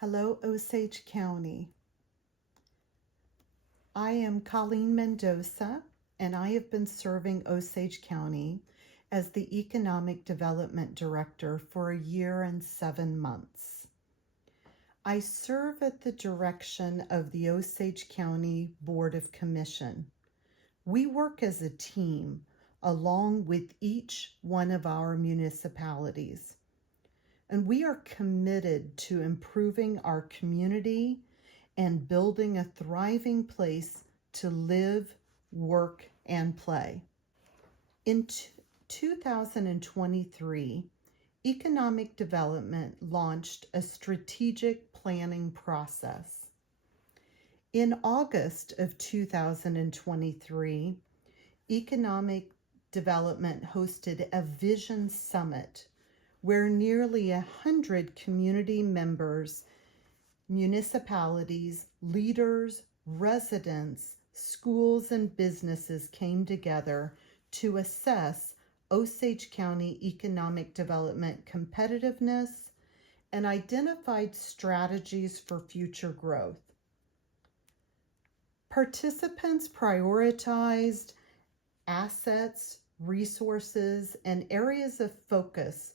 Hello, Osage County. I am Colleen Mendoza, and I have been serving Osage County as the Economic Development Director for a year and 7 months. I serve at the direction of the Osage County Board of Commission. We work as a team along with each one of our municipalities, and we are committed to improving our community and building a thriving place to live, work, and play. In 2023, Economic Development launched a strategic planning process. In August of 2023, Economic Development hosted a Vision Summit where nearly 100 community members, municipalities, leaders, residents, schools, and businesses came together to assess Osage County economic development competitiveness and identified strategies for future growth. Participants prioritized assets, resources, and areas of focus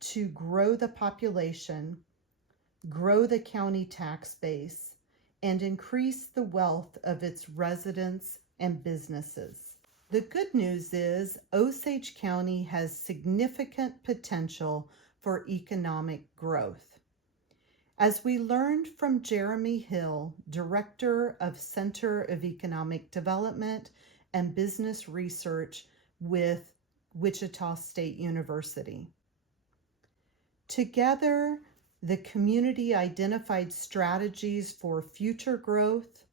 to grow the population, grow the county tax base, and increase the wealth of its residents and businesses. The good news is Osage County has significant potential for economic growth. As we learned from Jeremy Hill, Director of Center of Economic Development and Business Research with Wichita State University. Together, the community identified strategies for future growth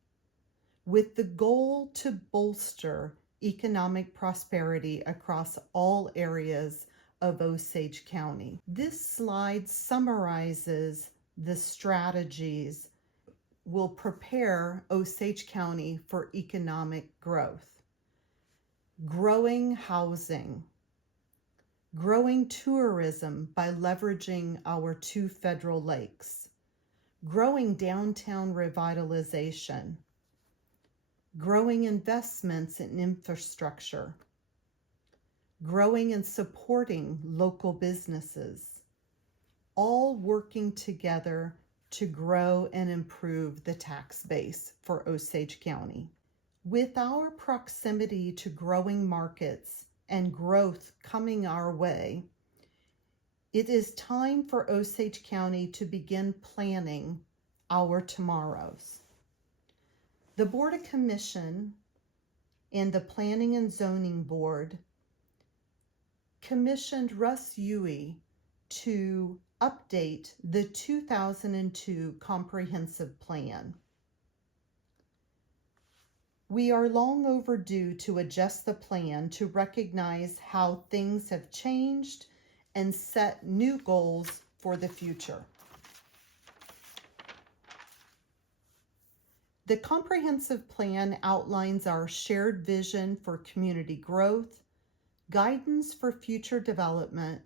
with the goal to bolster economic prosperity across all areas of Osage County. This slide summarizes the strategies will prepare Osage County for economic growth. Growing housing. Growing tourism by leveraging our 2 federal lakes, growing downtown revitalization, growing investments in infrastructure, growing and supporting local businesses, all working together to grow and improve the tax base for Osage County. With our proximity to growing markets and growth coming our way, it is time for Osage County to begin planning our tomorrows. The Board of Commission and the Planning and Zoning Board commissioned Russ Huey to update the 2002 Comprehensive Plan. We are long overdue to adjust the plan to recognize how things have changed and set new goals for the future. The comprehensive plan outlines our shared vision for community growth, guidance for future development,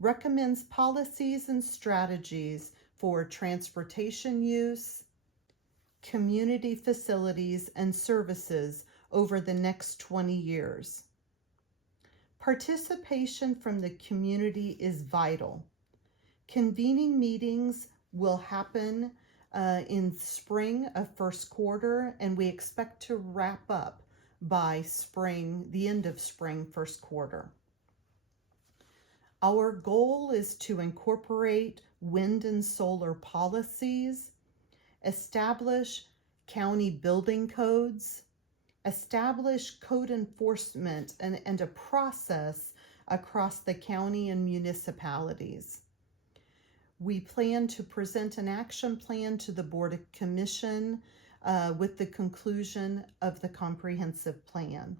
recommends policies and strategies for transportation use, community facilities and services over the next 20 years. Participation from the community is vital. Convening meetings will happen in spring of first quarter, and we expect to wrap up by spring, the end of spring, first quarter. Our goal is to incorporate wind and solar policies, establish county building codes, establish code enforcement and a process across the county and municipalities. We plan to present an action plan to the Board of Commission with the conclusion of the comprehensive plan.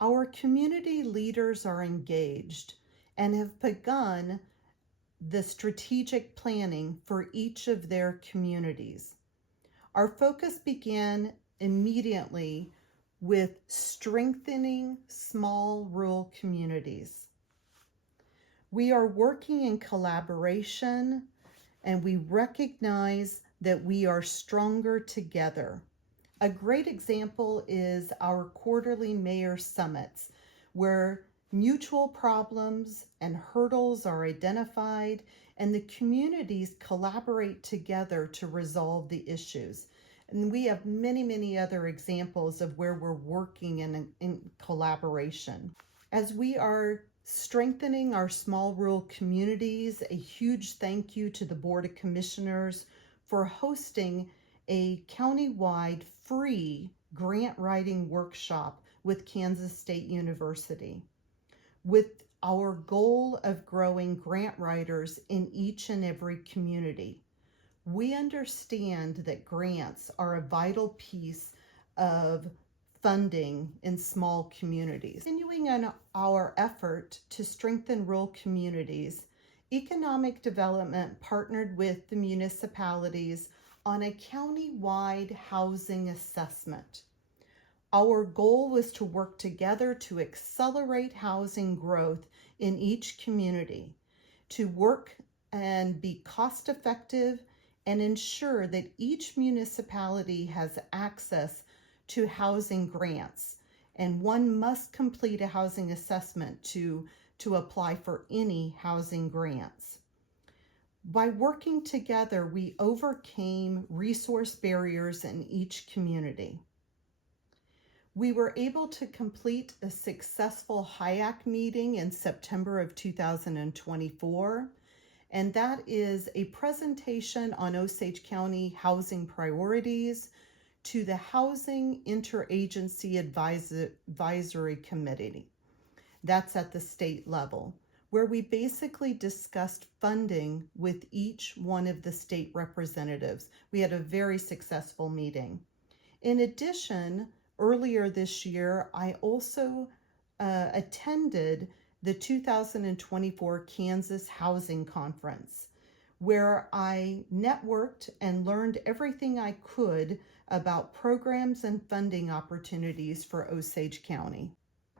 Our community leaders are engaged and have begun the strategic planning for each of their communities. Our focus began immediately with strengthening small rural communities. We are working in collaboration and we recognize that we are stronger together. A great example is our quarterly mayor summits, where mutual problems and hurdles are identified and the communities collaborate together to resolve the issues. And we have many, many other examples of where we're working in collaboration. As we are strengthening our small rural communities, a huge thank you to the Board of Commissioners for hosting a countywide free grant writing workshop with Kansas State University, with our goal of growing grant writers in each and every community. We understand that grants are a vital piece of funding in small communities. Continuing on our effort to strengthen rural communities, economic development partnered with the municipalities on a county-wide housing assessment. Our goal was to work together to accelerate housing growth in each community, to work and be cost-effective and ensure that each municipality has access to housing grants. And one must complete a housing assessment to apply for any housing grants. By working together, we overcame resource barriers in each community. We were able to complete a successful HIAC meeting in September of 2024, and that is a presentation on Osage County housing priorities to the Housing Interagency Advisory Committee. That's at the state level, where we basically discussed funding with each one of the state representatives. We had a very successful meeting. In addition, earlier this year, I also attended the 2024 Kansas Housing Conference, where I networked and learned everything I could about programs and funding opportunities for Osage County.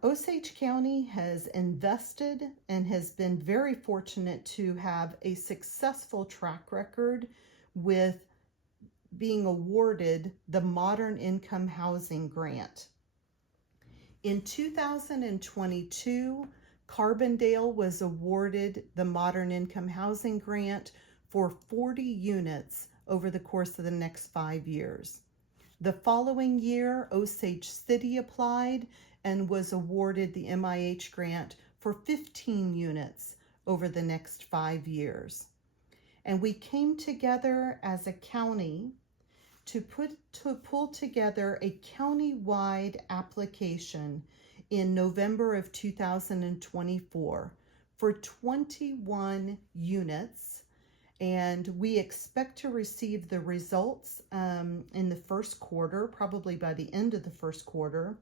Osage County has invested and has been very fortunate to have a successful track record with being awarded the Modern Income Housing Grant. In 2022, Carbondale was awarded the Modern Income Housing Grant for 40 units over the course of the next 5 years. The following year, Osage City applied and was awarded the MIH grant for 15 units over the next 5 years. And we came together as a county to pull together a county-wide application in November of 2024 for 21 units, and we expect to receive the results in the first quarter, probably by the end of the first quarter.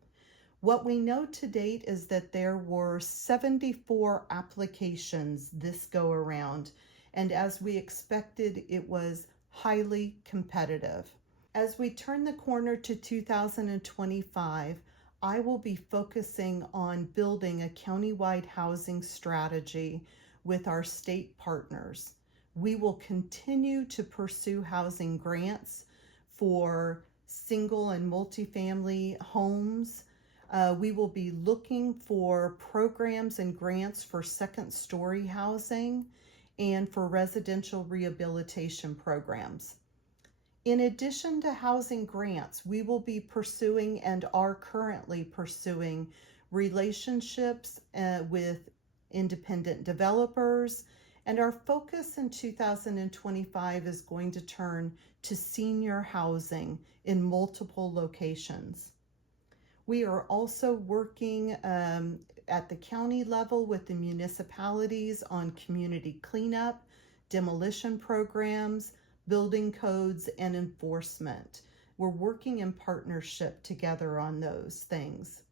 What we know to date is that there were 74 applications this go around, and as we expected, it was highly competitive. As we turn the corner to 2025, I will be focusing on building a countywide housing strategy with our state partners. We will continue to pursue housing grants for single and multifamily homes. We will be looking for programs and grants for second-story housing and for residential rehabilitation programs. In addition to housing grants, we will be pursuing and are currently pursuing relationships with independent developers, and our focus in 2025 is going to turn to senior housing in multiple locations. We are also working at the county level with the municipalities on community cleanup, demolition programs, building codes, and enforcement. We're working in partnership together on those things.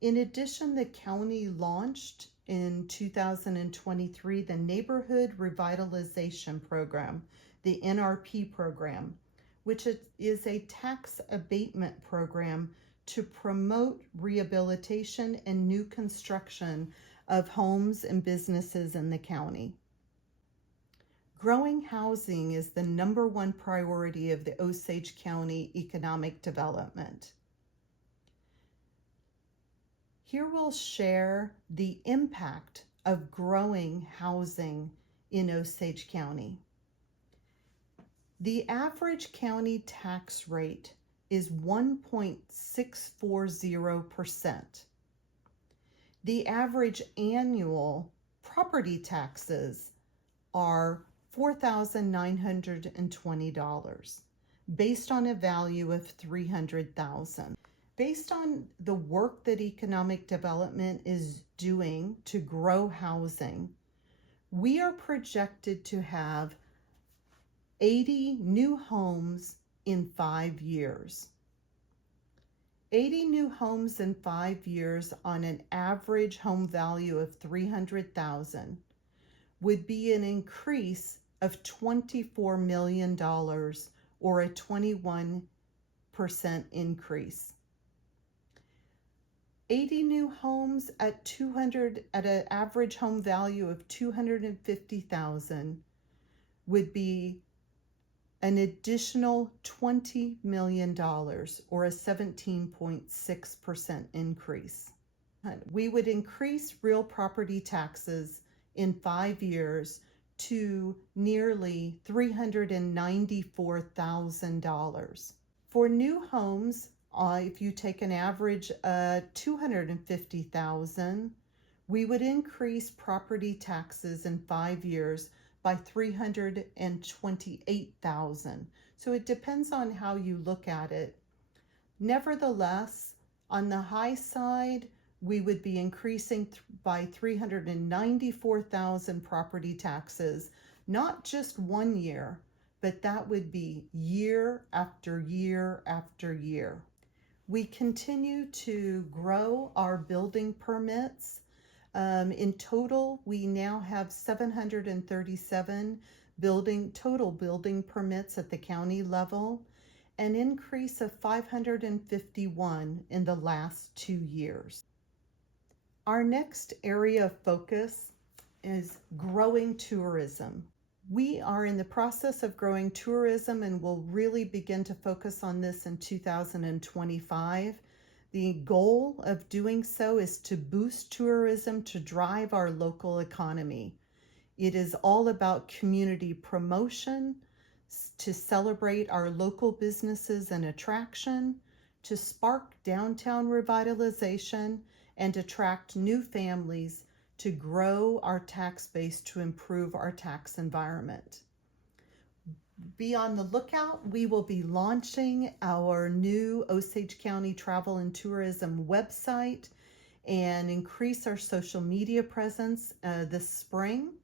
In addition, the county launched in 2023 the Neighborhood Revitalization Program, the NRP program, which is a tax abatement program to promote rehabilitation and new construction of homes and businesses in the county. Growing housing is the #1 priority of the Osage County economic development. Here we'll share the impact of growing housing in Osage County. The average county tax rate is 1.640%. The average annual property taxes are $4,920 based on a value of $300,000. Based on the work that economic development is doing to grow housing, we are projected to have 80 new homes in 5 years. 80 new homes in 5 years on an average home value of $300,000 would be an increase of $24 million, or a 21% increase. 80 new homes at an average home value of $250,000 would be an additional $20 million, or a 17.6% increase. We would increase real property taxes in 5 years to nearly $394,000. For new homes, if you take an average $250,000, we would increase property taxes in 5 years by $328,000. So it depends on how you look at it. Nevertheless, on the high side, we would be increasing by $394,000 property taxes, not just 1 year, but that would be year after year after year. We continue to grow our building permits. In total, we now have 737 total building permits at the county level, an increase of 551 in the last 2 years. Our next area of focus is growing tourism. We are in the process of growing tourism and will really begin to focus on this in 2025. The goal of doing so is to boost tourism to drive our local economy. It is all about community promotion, to celebrate our local businesses and attraction, to spark downtown revitalization, and attract new families to grow our tax base to improve our tax environment. Be on the lookout. We will be launching our new Osage County Travel and Tourism website and increase our social media presence this spring.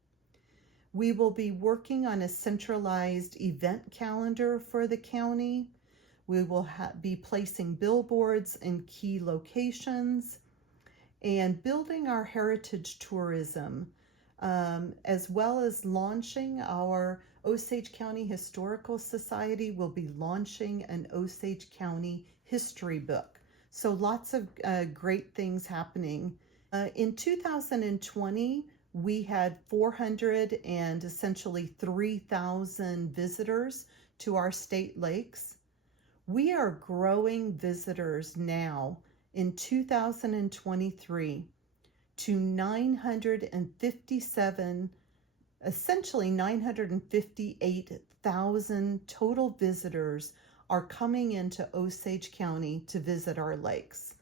We will be working on a centralized event calendar for the county. We will be placing billboards in key locations and building our heritage tourism, as well as launching our Osage County Historical Society will be launching an Osage County history book. So lots of great things happening. In 2020, we had 400 and essentially 3,000 visitors to our state lakes. We are growing visitors now in 2023 to 957, essentially 958,000 total visitors are coming into Osage County to visit our lakes.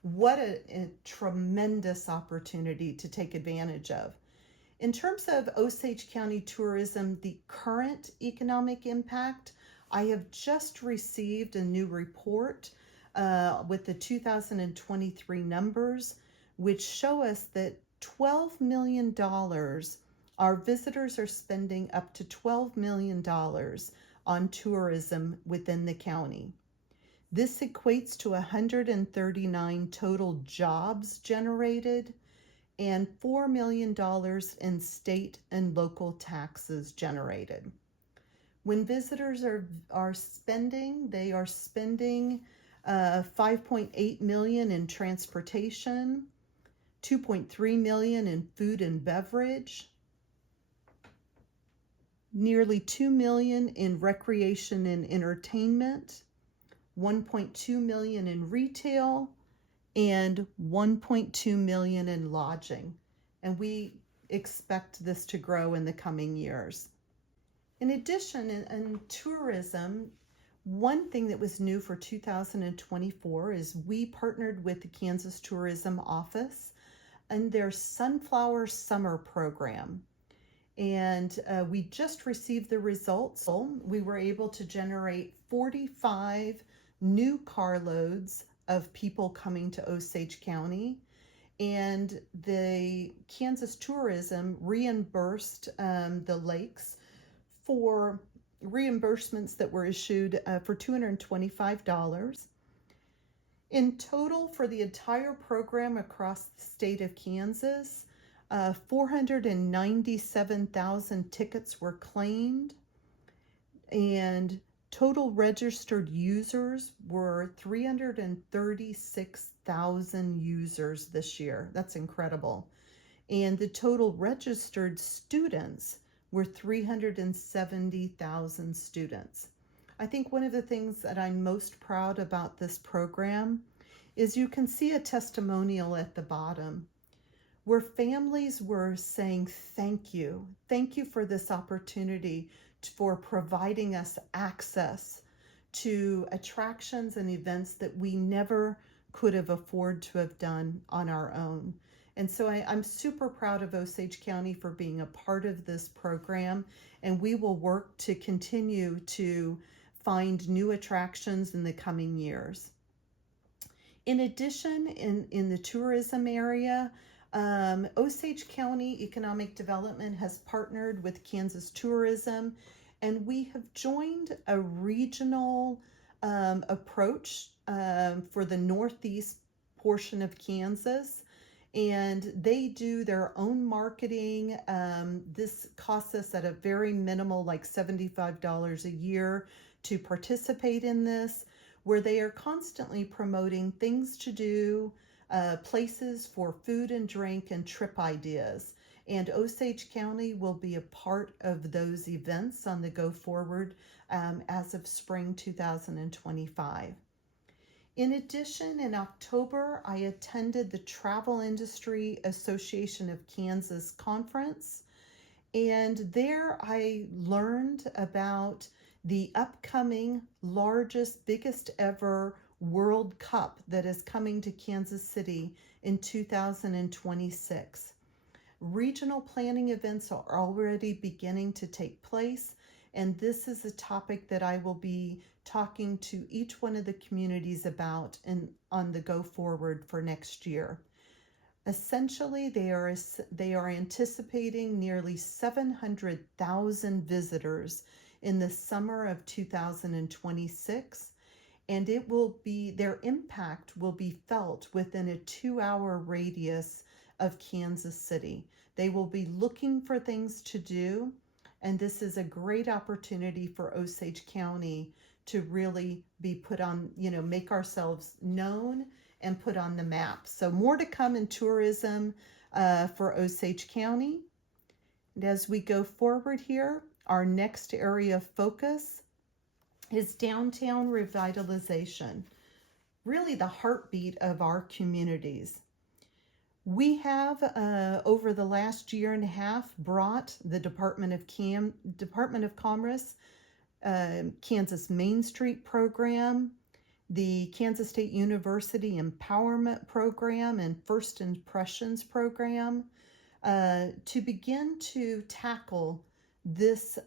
What a tremendous opportunity to take advantage of. In terms of Osage County tourism, the current economic impact, I have just received a new report with the 2023 numbers, which show us that $12 million, our visitors are spending up to $12 million on tourism within the county. This equates to 139 total jobs generated and $4 million in state and local taxes generated. When visitors are spending, they are spending $5.8 million in transportation, $2.3 million in food and beverage, nearly $2 million in recreation and entertainment, $1.2 million in retail, and $1.2 million in lodging. And we expect this to grow in the coming years. In addition, in tourism, one thing that was new for 2024 is we partnered with the Kansas Tourism Office and their Sunflower Summer Program. And we just received the results. We were able to generate 45 new carloads of people coming to Osage County. And the Kansas Tourism reimbursed the lakes for reimbursements that were issued for $225. In total, for the entire program across the state of Kansas, 497,000 tickets were claimed, and total registered users were 336,000 users this year. That's incredible. And the total registered students were 370,000 students. I think one of the things that I'm most proud about this program is you can see a testimonial at the bottom where families were saying, thank you for this opportunity, for providing us access to attractions and events that we never could have afforded to have done on our own. And so I'm super proud of Osage County for being a part of this program, and we will work to continue to find new attractions in the coming years. In addition, in the tourism area, Osage County Economic Development has partnered with Kansas Tourism, and we have joined a regional approach for the northeast portion of Kansas. And they do their own marketing. This costs us at a very minimal, like $75 a year to participate in this, where they are constantly promoting things to do, places for food and drink, and trip ideas. And Osage County will be a part of those events on the go forward as of spring 2025. In addition, in October, I attended the Travel Industry Association of Kansas conference, and there I learned about the upcoming largest, biggest ever World Cup that is coming to Kansas City in 2026. Regional planning events are already beginning to take place, and this is a topic that I will be talking to each one of the communities about and on the go forward for next year. Essentially, they are anticipating nearly 700,000 visitors in the summer of 2026, and their impact will be felt within a 2-hour radius of Kansas City. They will be looking for things to do, and this is a great opportunity for Osage County to really be put on, make ourselves known and put on the map. So more to come in tourism for Osage County. And as we go forward here, our next area of focus is downtown revitalization, really the heartbeat of our communities. We have, over the last year and a half, brought the Department of Commerce, Kansas Main Street Program, the Kansas State University Empowerment Program, and First Impressions Program to begin to tackle this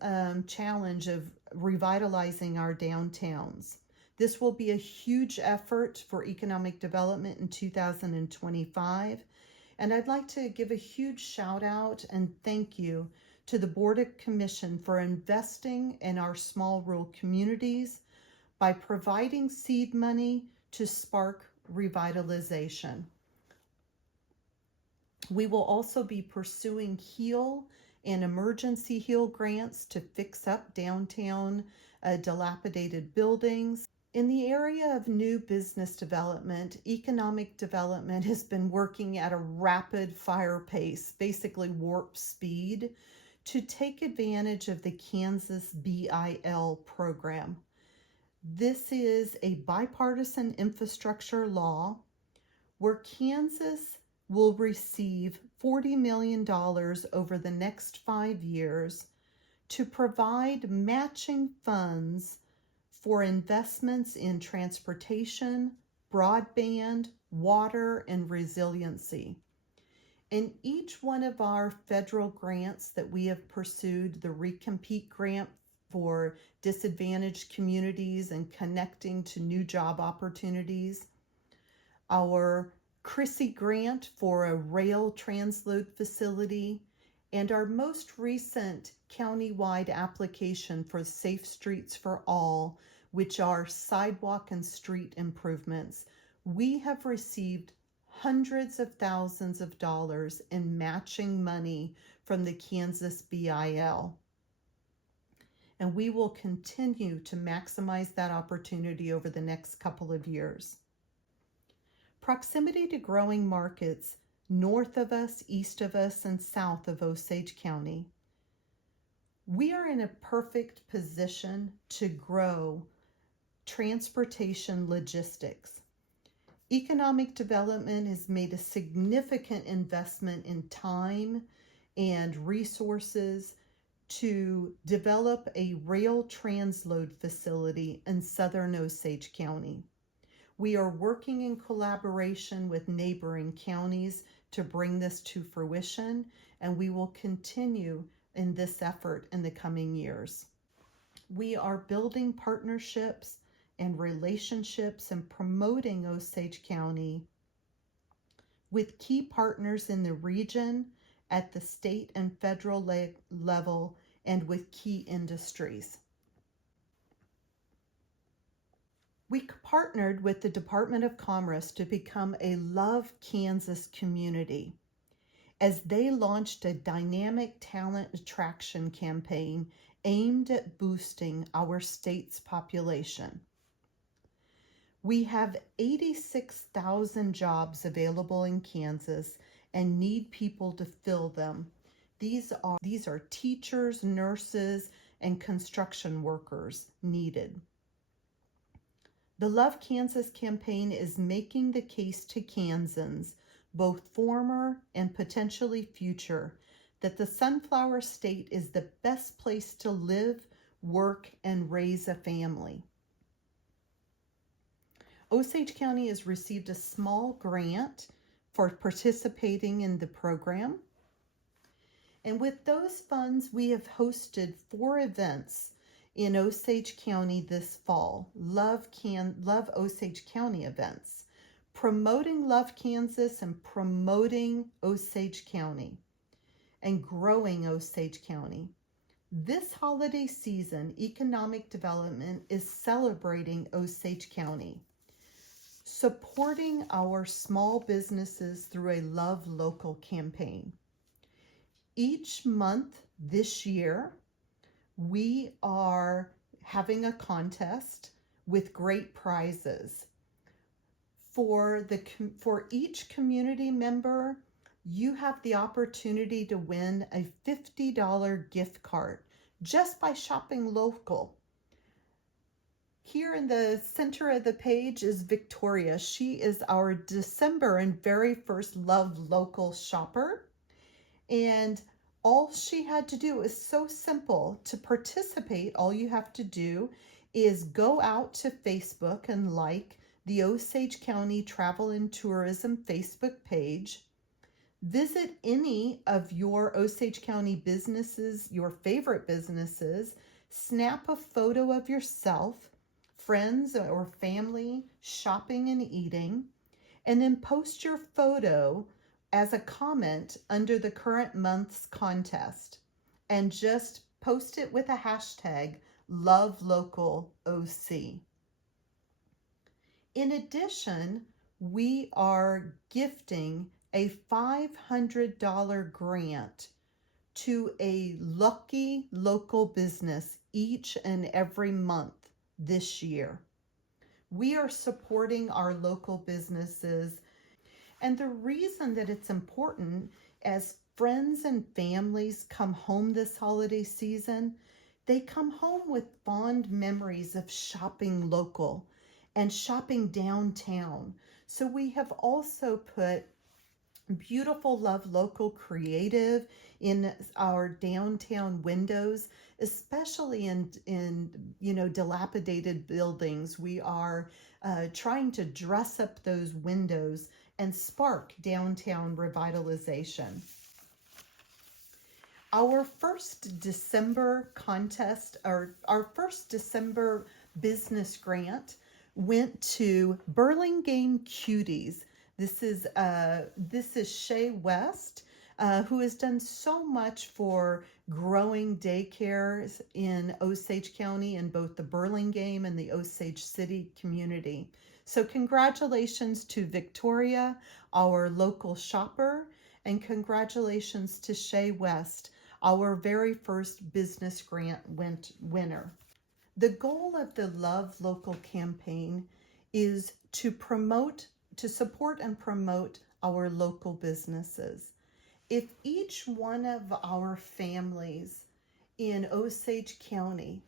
challenge of revitalizing our downtowns. This will be a huge effort for economic development in 2025. And I'd like to give a huge shout out and thank you to the Board of Commission for investing in our small rural communities by providing seed money to spark revitalization. We will also be pursuing HEAL and emergency HEAL grants to fix up downtown dilapidated buildings. In the area of new business development, economic development has been working at a rapid fire pace, basically warp speed, to take advantage of the Kansas BIL program. This is a bipartisan infrastructure law where Kansas will receive $40 million over the next 5 years to provide matching funds for investments in transportation, broadband, water, and resiliency. In each one of our federal grants that we have pursued, the Recompete grant for disadvantaged communities and connecting to new job opportunities, our Chrissy grant for a rail transload facility, and our most recent countywide application for Safe Streets for All, which are sidewalk and street improvements, we have received hundreds of thousands of dollars in matching money from the Kansas BIL. And we will continue to maximize that opportunity over the next couple of years. Proximity to growing markets north of us, east of us, and south of Osage County. We are in a perfect position to grow transportation logistics. Economic development has made a significant investment in time and resources to develop a rail transload facility in southern Osage County. We are working in collaboration with neighboring counties to bring this to fruition, and we will continue in this effort in the coming years. We are building partnerships and relationships and promoting Osage County with key partners in the region at the state and federal level and with key industries. We partnered with the Department of Commerce to become a Love Kansas community as they launched a dynamic talent attraction campaign aimed at boosting our state's population. We have 86,000 jobs available in Kansas and need people to fill them. These are teachers, nurses, and construction workers needed. The Love Kansas campaign is making the case to Kansans, both former and potentially future, that the Sunflower State is the best place to live, work, and raise a family. Osage County has received a small grant for participating in the program. And with those funds, we have hosted 4 events in Osage County this fall, Love Osage County events, promoting Love Kansas and promoting Osage County and growing Osage County. This holiday season, economic development is celebrating Osage County, supporting our small businesses through a Love Local campaign. Each month this year, we are having a contest with great prizes. For each community member, you have the opportunity to win a $50 gift card just by shopping local. Here in the center of the page is Victoria. She is our December and very first Love Local shopper. And all she had to do is so simple. To participate, all you have to do is go out to Facebook and like the Osage County Travel and Tourism Facebook page. Visit any of your Osage County businesses, your favorite businesses. Snap a photo of yourself, friends or family, shopping and eating, and then post your photo as a comment under the current month's contest, and just post it with a hashtag LoveLocalOC. In addition, we are gifting a $500 grant to a lucky local business each and every month this year. We are supporting our local businesses. And the reason that it's important, as friends and families come home this holiday season, they come home with fond memories of shopping local and shopping downtown. So we have also put beautiful Love Local creative in our downtown windows, especially in dilapidated buildings. We are trying to dress up those windows and spark downtown revitalization. Our first December contest, or our first December business grant, went to Burlingame Cuties. This is Shay West, who has done so much for growing daycares in Osage County in both the Burlingame and the Osage City community. So congratulations to Victoria, our local shopper, and congratulations to Shay West, our very first business grant winner. The goal of the Love Local campaign is to support and promote our local businesses. If each one of our families in Osage County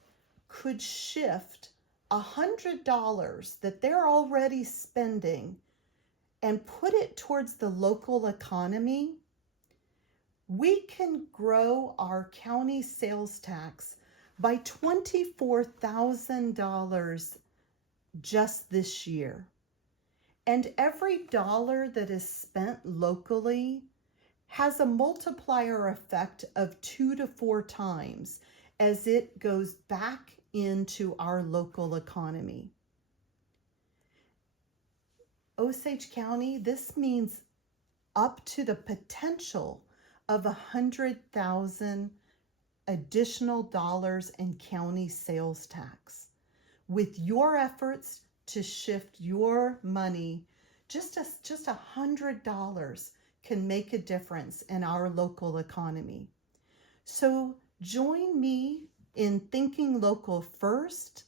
could shift $100 that they're already spending and put it towards the local economy, we can grow our county sales tax by $24,000 just this year. And every dollar that is spent locally has a multiplier effect of 2 to 4 times as it goes back into our local economy. Osage County, this means up to the potential of $100,000 additional dollars in county sales tax. With your efforts to shift your money, just $100 can make a difference in our local economy. So join me in thinking local first,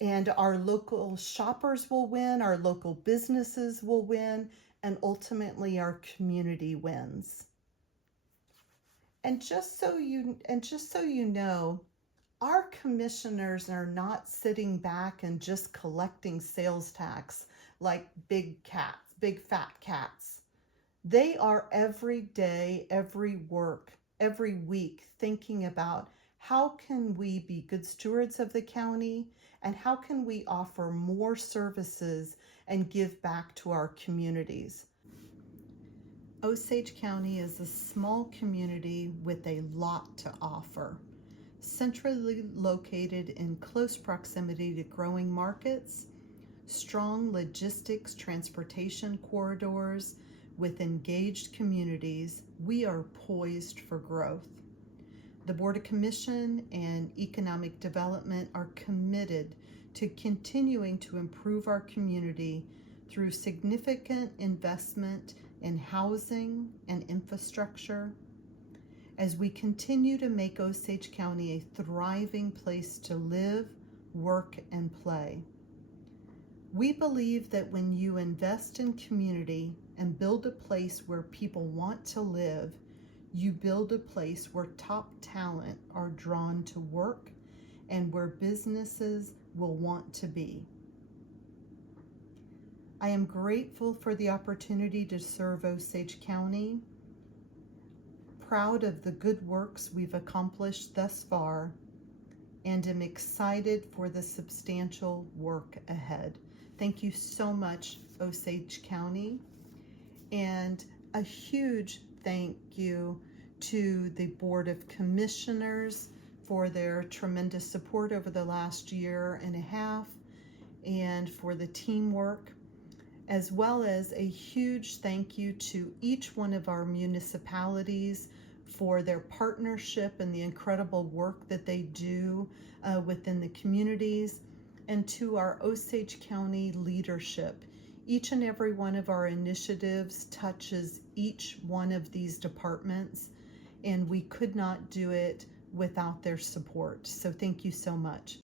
and our local shoppers will win, our local businesses will win, and ultimately our community wins. And just so you know, our commissioners are not sitting back and just collecting sales tax like big fat cats. They are every day, every week thinking about how can we be good stewards of the county, and how can we offer more services and give back to our communities. Osage County is a small community with a lot to offer. Centrally located in close proximity to growing markets, strong logistics transportation corridors with engaged communities, we are poised for growth. The Board of Commission and Economic Development are committed to continuing to improve our community through significant investment in housing and infrastructure, as we continue to make Osage County a thriving place to live, work, and play. We believe that when you invest in community and build a place where people want to live, you build a place where top talent are drawn to work and where businesses will want to be. I am grateful for the opportunity to serve Osage County, proud of the good works we've accomplished thus far, and am excited for the substantial work ahead. Thank you so much, Osage County, and a huge thank you to the Board of Commissioners for their tremendous support over the last year and a half, and for the teamwork, as well as a huge thank you to each one of our municipalities for their partnership and the incredible work that they do within the communities, and to our Osage County leadership. Each and every one of our initiatives touches each one of these departments, and we could not do it without their support. So thank you so much.